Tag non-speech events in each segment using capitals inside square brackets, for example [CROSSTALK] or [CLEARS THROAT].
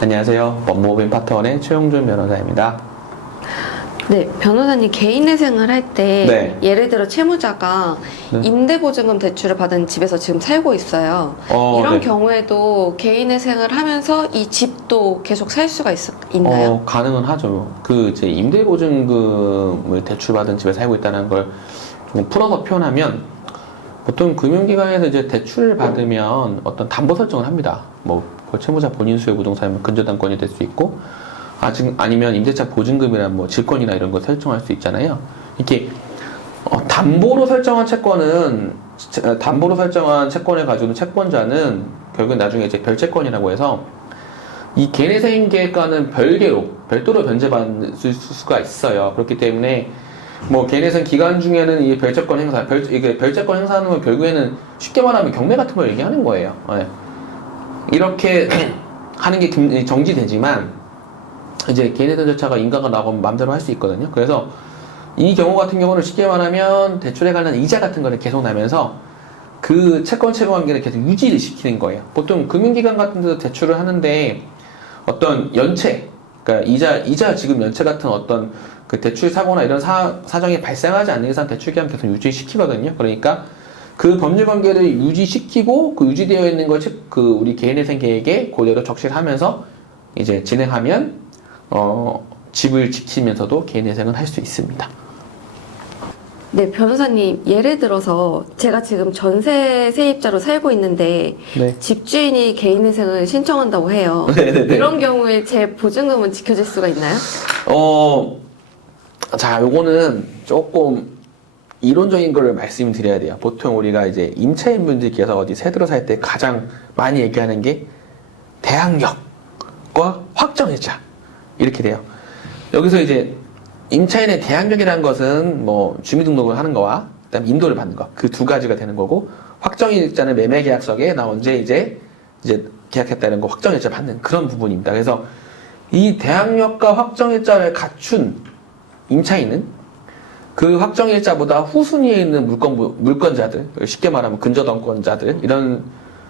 안녕하세요. 법무법인 파트원의 최용준 변호사입니다. 네, 변호사님 개인회생을 할 때 네. 예를 들어 채무자가 네. 임대보증금 대출을 받은 집에서 지금 살고 있어요. 어, 이런 네. 경우에도 개인회생을 하면서 이 집도 계속 살 수가 있, 있나요? 어, 가능은 하죠. 그 이제 임대보증금을 대출받은 집에 살고 있다는 걸좀 풀어서 표현하면 보통 금융기관에서 이제 대출을 받으면 어떤 담보 설정을 합니다. 뭐 채무자 본인 수요 부동산이면 근저당권이 될 수 있고 아직 아니면 임대차 보증금이나 뭐 질권이나 이런 거 설정할 수 있잖아요. 이렇게 어, 담보로 설정한 채권은 채- 담보로 설정한 채권을 가지고 채권자는 결국 나중에 이제 별채권이라고 해서 이 개인회생 계획과는 별개로 별도로 변제받을 수- 수가 있어요. 그렇기 때문에 뭐 개인회생 기간 중에는 이 별채권 행사, 별 이게 별채권 행사하는 건 결국에는 쉽게 말하면 경매 같은 걸 얘기하는 거예요. 예. 이렇게 하는 게 금- 정지되지만 이제 개인회생 절차가 인가가 나오면 마음대로 할 수 있거든요. 그래서 이 경우 같은 경우는 쉽게 말하면 대출에 관한 이자 같은 거를 계속 나면서 그 채권 채무 관계를 계속 유지를 시키는 거예요. 보통 금융기관 같은 데서 대출을 하는데 어떤 연체, 그러니까 이자, 이자 지급 연체 같은 어떤 그 대출 사고나 이런 사, 사정이 발생하지 않는 이상 대출 기간 계속 유지시키거든요. 그러니까 그 법률 관계를 유지시키고 그 유지되어 있는 걸그 우리 개인회생 계획에 그대로 적시하면서 이제 진행하면 어, 집을 지키면서도 개인회생은 할수 있습니다. 네, 변호사님 예를 들어서 제가 지금 전세 세입자로 살고 있는데 네. 집주인이 개인회생을 신청한다고 해요. 네네네. [LAUGHS] 이런 경우에 제 보증금은 지켜질 수가 있나요? 어, 자, 요거는 조금 이론적인 거를 말씀드려야 돼요. 보통 우리가 이제 임차인분들께서 어디 세들어 살 때 가장 많이 얘기하는 게 대항력과 확정일자 이렇게 돼요. 여기서 이제 임차인의 대항력이라는 것은 뭐 주민등록을 하는 거와 그다음 인도를 받는 거그두 가지가 되는 거고 확정일자는 매매계약서에 나 언제 이제 이제 계약했다는 거 확정일자 받는 그런 부분입니다. 그래서 이 대항력과 확정일자를 갖춘 임차인은 그 확정일자보다 후순위에 있는 물건, 물건자들, 쉽게 말하면 근저당권자들, 이런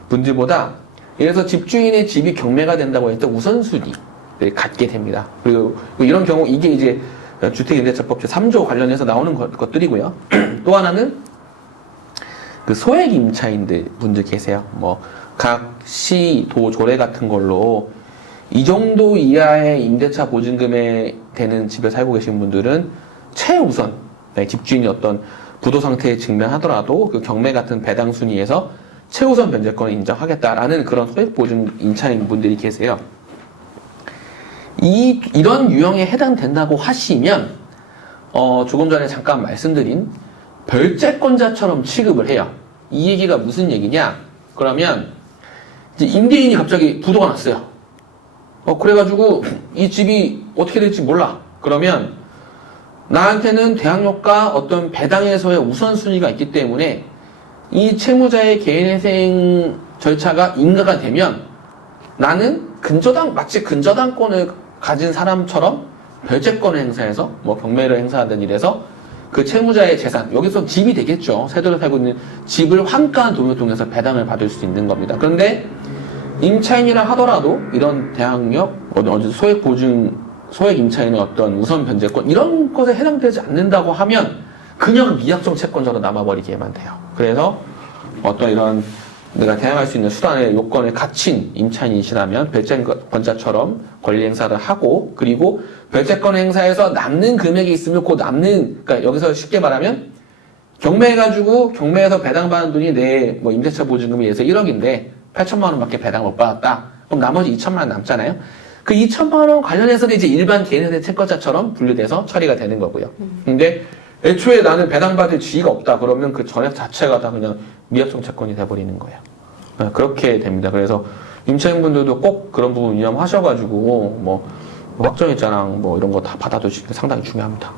분들보다, 이래서 집주인의 집이 경매가 된다고 때 우선순위를 갖게 됩니다. 그리고 이런 경우, 이게 이제 주택임대차법 제3조 관련해서 나오는 것- 것들이고요. [CLEARS THROAT] 또 하나는 그 소액 임차인들 분들 계세요. 뭐, 각 시, 도, 조례 같은 걸로 이 정도 이하의 임대차 보증금에 되는 집에 살고 계신 분들은 최우선 네, 집주인이 어떤 부도 상태에 증명하더라도 그 경매 같은 배당 순위에서 최우선 변제권을 인정하겠다라는 그런 소액 보증 임차인 분들이 계세요. 이 이런 유형에 해당된다고 하시면 어, 조금 전에 잠깐 말씀드린 별채권자처럼 취급을 해요. 이 얘기가 무슨 얘기냐? 그러면 임대인이 갑자기 부도가 났어요. 어, 그래가지고 이 집이 어떻게 될지 몰라. 그러면 나한테는 대항력과 어떤 배당에서의 우선순위가 있기 때문에 이 채무자의 개인회생 절차가 인가가 되면 나는 근저당, 마치 근저당권을 가진 사람처럼 별채권을 행사해서 뭐 경매를 행사하든 이래서 그 채무자의 재산, 여기서 집이 되겠죠. 세도를 살고 있는 집을 환가한 돈을 통해서 배당을 받을 수 있는 겁니다. 그런데 임차인이라 하더라도 이런 대항력, 어디 소액 보증, 소액 임차인의 어떤 우선 변제권 이런 것에 해당되지 않는다고 하면 그냥 미약정 채권자로 남아버리게만 돼요. 그래서 어떤 이런 내가 대항할 수 있는 수단의 요건에 갇힌 임차인이시라면 별채권자처럼 권리 행사를 하고 그리고 별채권 행사에서 남는 금액이 있으면 그 남는 그러니까 여기서 쉽게 말하면 경매해가지고 경매에서 배당받은 돈이 내 뭐 임대차 보증금이 예서 1억인데 8천만 원밖에 배당 못 받았다. 그럼 나머지 2천만 원 남잖아요. 그 2천만 원 관련해서는 이제 일반 개인의 채권자처럼 분류돼서 처리가 되는 거고요. 근데 애초에 나는 배당받을 지위가 없다 그러면 그 전액 자체가 다 그냥 미합정 채권이 돼버리는 거예요. 네, 그렇게 됩니다. 그래서 임차인분들도 꼭 그런 부분 유념하셔가지고 뭐 확정일자랑 뭐 이런 거 다 받아두시는 게 상당히 중요합니다.